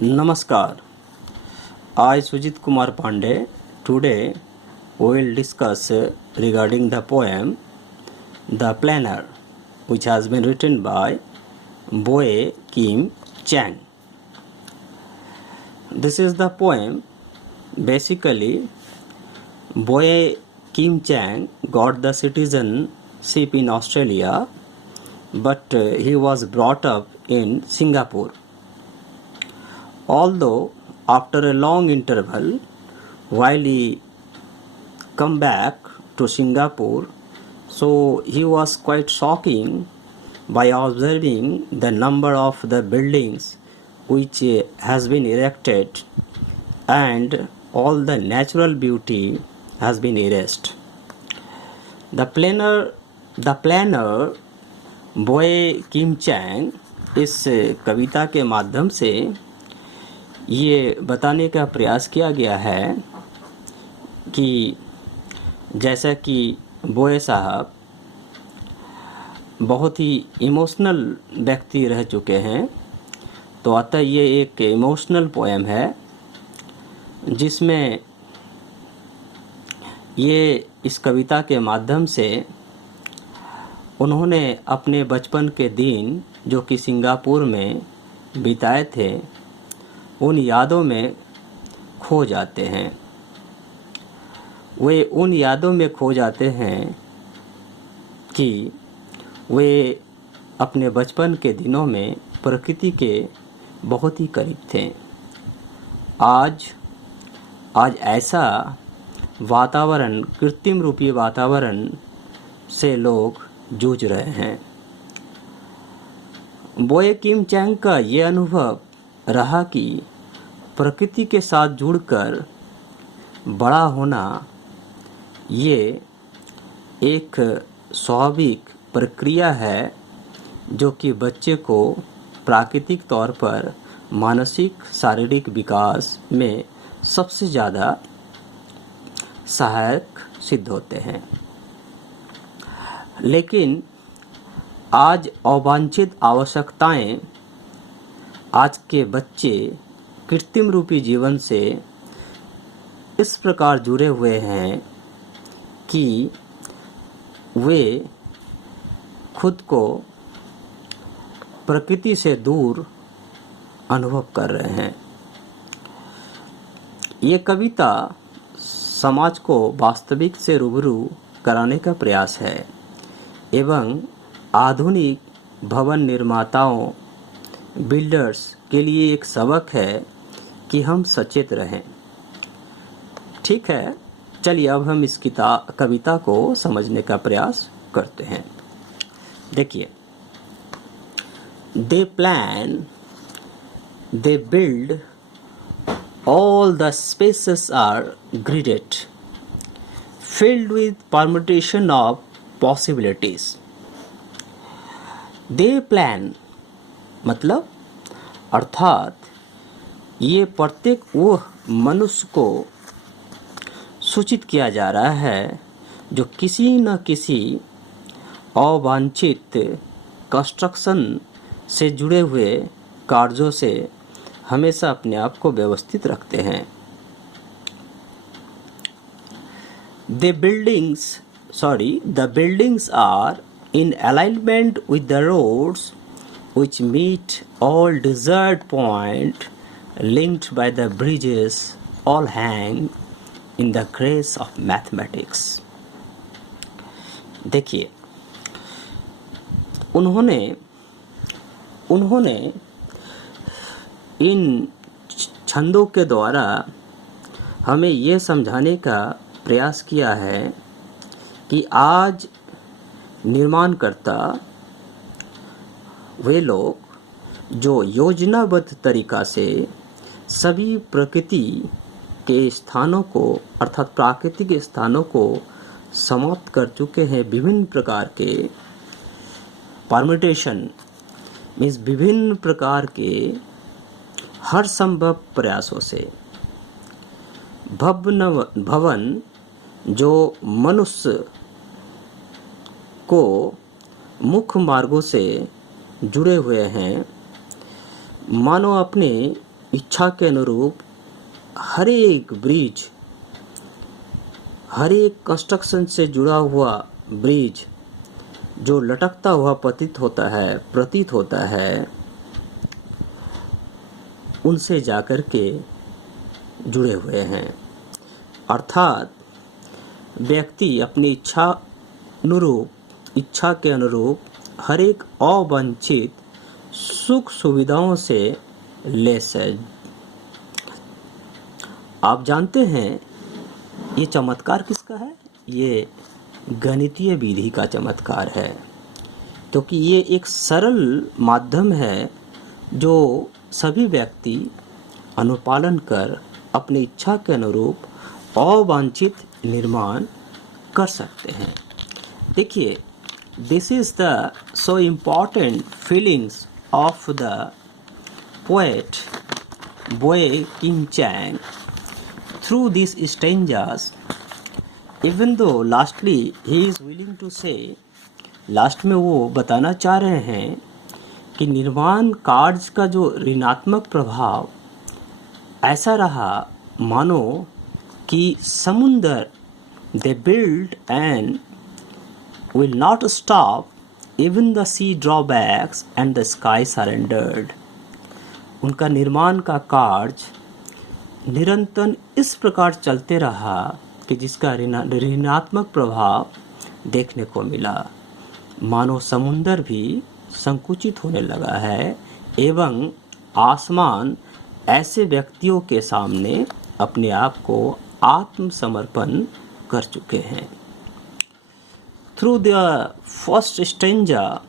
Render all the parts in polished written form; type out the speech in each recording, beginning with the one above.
Namaskar. I Sujit Kumar Pandey. Today we will discuss regarding the poem The Planner, which has been written by Boey Kim Chang. This is the poem. Basically, Boey Kim Chang got the citizenship in Australia, but he was brought up in Singapore. Although after a long interval, while he come back to Singapore, so he was quite shocking by observing the number of the buildings which has been erected and all the natural beauty has been erased. The planner बोए Kim Chang इस कविता के माध्यम से ये बताने का प्रयास किया गया है कि जैसा कि बोए साहब बहुत ही इमोशनल व्यक्ति रह चुके हैं, तो अतः ये एक इमोशनल पोएम है जिसमें ये इस कविता के माध्यम से उन्होंने अपने बचपन के दिन जो कि सिंगापुर में बिताए थे उन यादों में खो जाते हैं। वे उन यादों में खो जाते हैं कि वे अपने बचपन के दिनों में प्रकृति के बहुत ही करीब थे। आज ऐसा वातावरण, कृत्रिम रूपी वातावरण से लोग जूझ रहे हैं। बोए किम चैंग का ये अनुभव रहा कि प्रकृति के साथ जुड़कर बड़ा होना ये एक स्वाभाविक प्रक्रिया है जो कि बच्चे को प्राकृतिक तौर पर मानसिक शारीरिक विकास में सबसे ज़्यादा सहायक सिद्ध होते हैं। लेकिन आज अवांछित आवश्यकताएं आज के बच्चे कृत्रिम रूपी जीवन से इस प्रकार जुड़े हुए हैं कि वे खुद को प्रकृति से दूर अनुभव कर रहे हैं। ये कविता समाज को वास्तविक से रूबरू कराने का प्रयास है एवं आधुनिक भवन निर्माताओं, बिल्डर्स के लिए एक सबक है कि हम सचेत रहें। ठीक है, चलिए अब हम इस कविता को समझने का प्रयास करते हैं। देखिए, दे plan, they build, all the spaces are gridded, filled with permutation of possibilities. They plan मतलब अर्थात ये प्रत्येक वो मनुष्य को सूचित किया जा रहा है जो किसी न किसी अवांछित कंस्ट्रक्शन से जुड़े हुए कार्यों से हमेशा अपने आप को व्यवस्थित रखते हैं। The buildings are in alignment with the roads which meet all desired point linked by the bridges all hang in the grace of mathematics. देखिए, उन्होंने इन छंदों के द्वारा हमें ये समझाने का प्रयास किया है कि आज निर्माणकर्ता वे लोग जो योजनाबद्ध तरीका से सभी प्रकृति के स्थानों को अर्थात प्राकृतिक स्थानों को समाप्त कर चुके हैं। विभिन्न प्रकार के परम्यूटेशन मीन्स विभिन्न प्रकार के हर संभव प्रयासों से भवन जो मनुष्य को मुख्य मार्गों से जुड़े हुए हैं, मानो अपने इच्छा के अनुरूप हर एक ब्रिज, हर एक कंस्ट्रक्शन से जुड़ा हुआ ब्रिज जो लटकता हुआ प्रतीत होता है, उनसे जाकर के जुड़े हुए हैं। अर्थात व्यक्ति अपनी इच्छा के अनुरूप हर एक अवांछित सुख सुविधाओं से लैस है। आप जानते हैं ये चमत्कार किसका है? ये गणितीय विधि का चमत्कार है, क्योंकि ये एक सरल माध्यम है जो सभी व्यक्ति अनुपालन कर अपनी इच्छा के अनुरूप अवांछित निर्माण कर सकते हैं। देखिए, this is the so important feelings of the poet बोए Kim Cheng through this strangers, even though lastly he is willing to say, लास्ट में वो बताना चाह रहे हैं कि निर्माण कार्य का जो ऋणात्मक प्रभाव ऐसा रहा मानो कि समुंदर they build and will not stop even the sea drawbacks and the sky surrendered. उनका निर्माण का कार्य निरंतर इस प्रकार चलते रहा कि जिसका ऋणात्मक प्रभाव देखने को मिला, मानो समुंदर भी संकुचित होने लगा है एवं आसमान ऐसे व्यक्तियों के सामने अपने आप को आत्मसमर्पण कर चुके हैं। Through the first stranger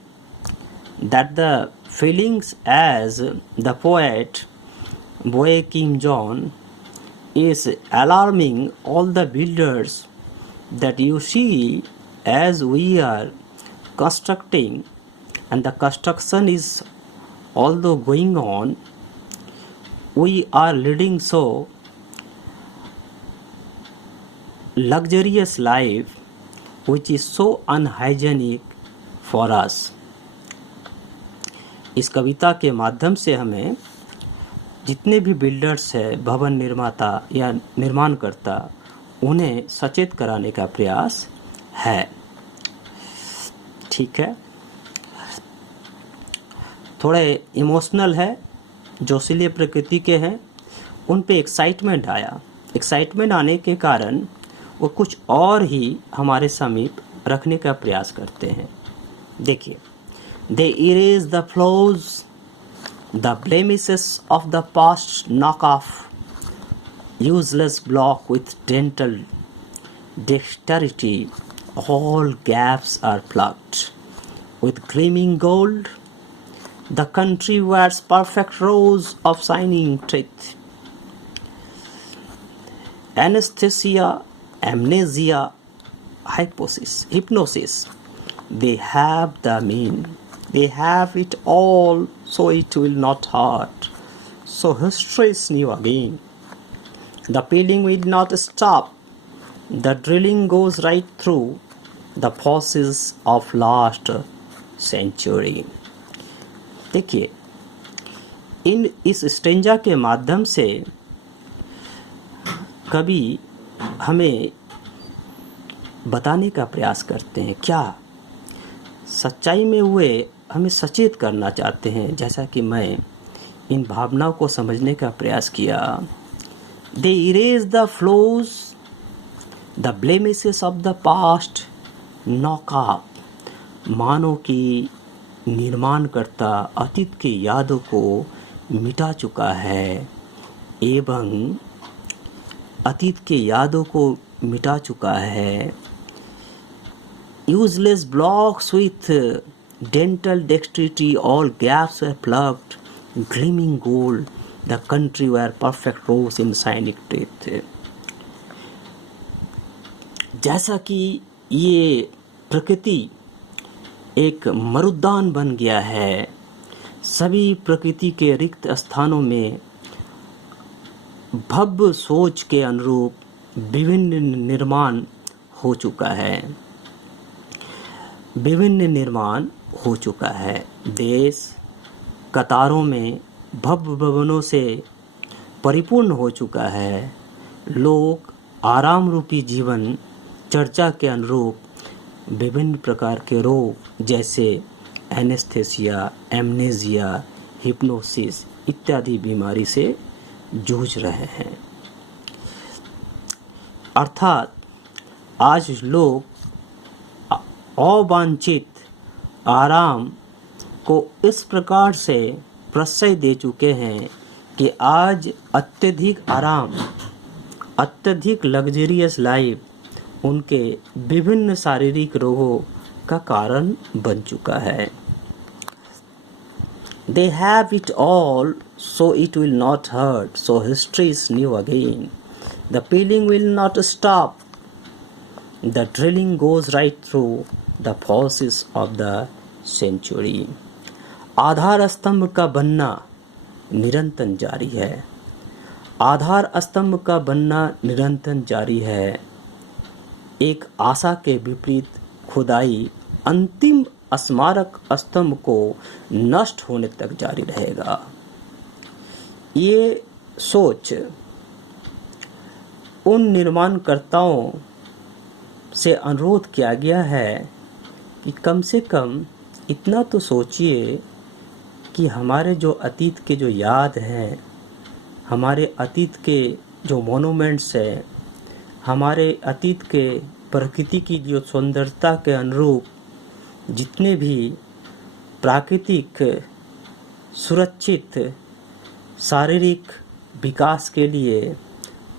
that the feelings as the poet बोए Kim John is alarming all the builders that you see as we are constructing, and the construction is although going on, we are leading so luxurious life which is so unhygienic for us। इस कविता के माध्यम से हमें जितने भी builders है, भवन निर्माता या निर्माणकर्ता, उन्हें सचेत कराने का प्रयास है। ठीक है, थोड़े इमोशनल है, जोशीले प्रकृति के हैं, उन पे एक्साइटमेंट आया। एक्साइटमेंट आने के कारण वो कुछ और ही हमारे समीप रखने का प्रयास करते हैं। देखिए, they erase the flaws, the blemishes of the past, knock off useless block with dental dexterity, all gaps are plugged with gleaming gold, the country wears perfect rows of shining teeth, anesthesia, amnesia, hypnosis, they have the mean, they have it all, so it will not hurt. So history is new again. The peeling will not stop. The drilling goes right through the fossils of last century. देखिए, इस stanza के माध्यम से कवि हमें बताने का प्रयास करते हैं, क्या सच्चाई में हुए हमें सचेत करना चाहते हैं। जैसा कि मैं इन भावनाओं को समझने का प्रयास किया। They erase the flaws, the blemishes of the past, knock off, मानो कि निर्माणकर्ता अतीत की यादों को मिटा चुका है एवं अतीत की यादों को मिटा चुका है। Useless blocks with dental dexterity, all gaps were plugged, gleaming gold, the country where perfect rose in shining teeth। जैसा कि ये प्रकृति एक मरुद्यान बन गया है, सभी प्रकृति के रिक्त स्थानों में भव्य सोच के अनुरूप विभिन्न निर्माण हो चुका है, विभिन्न निर्माण हो चुका है। देश कतारों में भव्य भवनों से परिपूर्ण हो चुका है। लोग आराम रूपी जीवन चर्चा के अनुरूप विभिन्न प्रकार के रोग जैसे एनेस्थेसिया, एमनेजिया, हिप्नोसिस इत्यादि बीमारी से जूझ रहे हैं। अर्थात आज लोग अवांछित आराम को इस प्रकार से प्रश्रय दे चुके हैं कि आज अत्यधिक आराम, अत्यधिक लग्जरियस लाइफ उनके विभिन्न शारीरिक रोगों का कारण बन चुका है। They have it all, so it will not hurt, so history is new again. The peeling will not stop. The drilling goes right through the forces of the century. आधार स्तंभ का बनना निरंतर जारी है। आधार स्तंभ का बनना निरंतर जारी है। एक आशा के विपरीत खुदाई अंतिम स्मारक स्तंभ को नष्ट होने तक जारी रहेगा। ये सोच उन निर्माणकर्ताओं से अनुरोध किया गया है कि कम से कम इतना तो सोचिए कि हमारे जो अतीत के जो याद हैं, हमारे अतीत के जो मोनूमेंट्स हैं, हमारे अतीत के प्रकृति की जो सुंदरता के अनुरूप जितने भी प्राकृतिक सुरक्षित शारीरिक विकास के लिए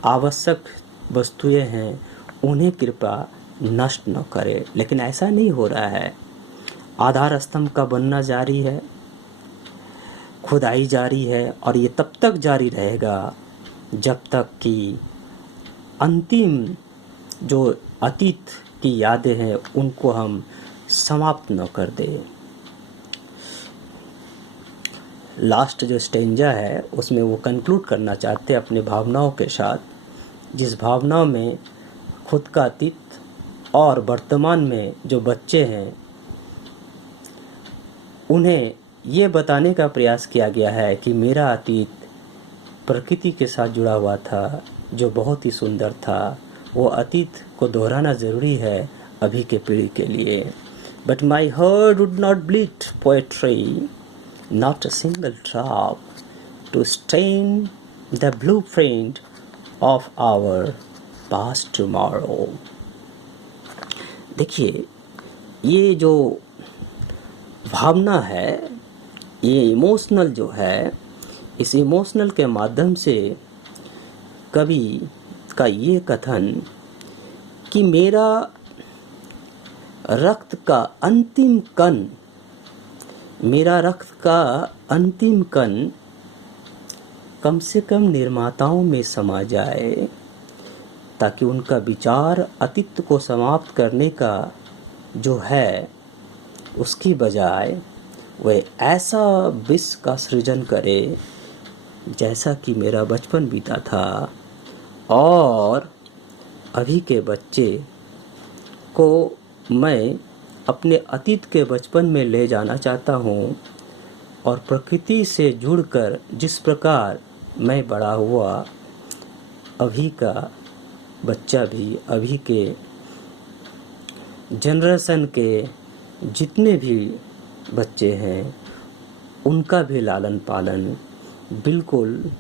आवश्यक वस्तुएं हैं, उन्हें कृपया नष्ट न करें। लेकिन ऐसा नहीं हो रहा है। आधार स्तंभ का बनना जारी है, खुदाई जारी है और ये तब तक जारी रहेगा जब तक कि अंतिम जो अतीत की यादें हैं उनको हम समाप्त न कर दें। लास्ट जो स्टेंजा है उसमें वो कंक्लूड करना चाहते हैं अपने भावनाओं के साथ, जिस भावनाओं में खुद का अतीत और वर्तमान में जो बच्चे हैं उन्हें ये बताने का प्रयास किया गया है कि मेरा अतीत प्रकृति के साथ जुड़ा हुआ था जो बहुत ही सुंदर था। वो अतीत को दोहराना ज़रूरी है अभी के पीढ़ी के लिए। But my heart would not bleed poetry, not a single drop to stain the blueprint of our past tomorrow. देखिए, ये जो भावना है, ये इमोशनल जो है, इस इमोशनल के माध्यम से कवि का ये कथन कि मेरा रक्त का अंतिम कण, मेरा रक्त का अंतिम कण कम से कम निर्माताओं में समा जाए ताकि उनका विचार अतीत को समाप्त करने का जो है उसकी बजाय वह ऐसा विश्व का सृजन करे जैसा कि मेरा बचपन बीता था और अभी के बच्चे को मैं अपने अतीत के बचपन में ले जाना चाहता हूँ और प्रकृति से जुड़कर जिस प्रकार मैं बड़ा हुआ, अभी का बच्चा भी, अभी के जनरेशन के जितने भी बच्चे हैं उनका भी लालन पालन बिल्कुल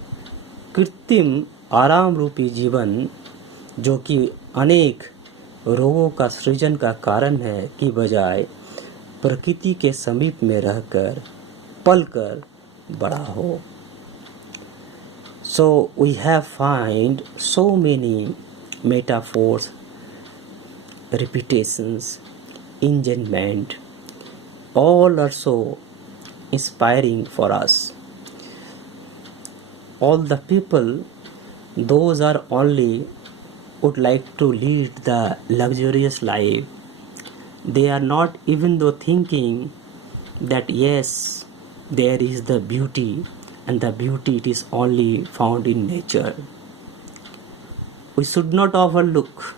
कृत्रिम आराम रूपी जीवन जो कि अनेक रोगों का सृजन का कारण है की बजाय प्रकृति के समीप में रहकर पलकर बड़ा हो। So we have find so many metaphors, repetitions, enchantment, all are so inspiring for us. All the people, those are only would like to lead the luxurious life. They are not even though thinking that yes, there is the beauty, and the beauty it is only found in nature. We should not overlook,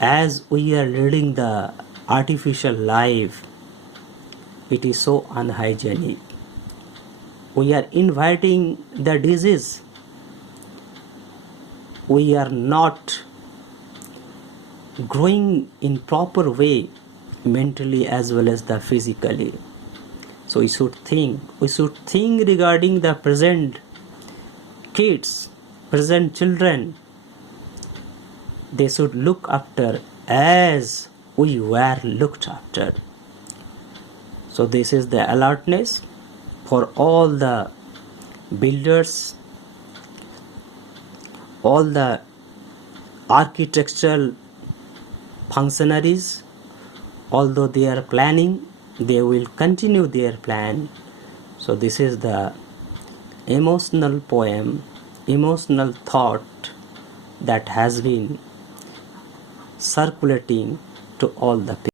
as we are leading the artificial life, it is so unhygienic. we are inviting the disease. We are not growing in proper way mentally as well as the physically. So we should think regarding the present kids, present children. They should look after as we were looked after. So this is the alertness for all the builders, all the architectural functionaries. Although they are planning, they will continue their plan. So this is the emotional poem, emotional thought that has been circulating to all the people.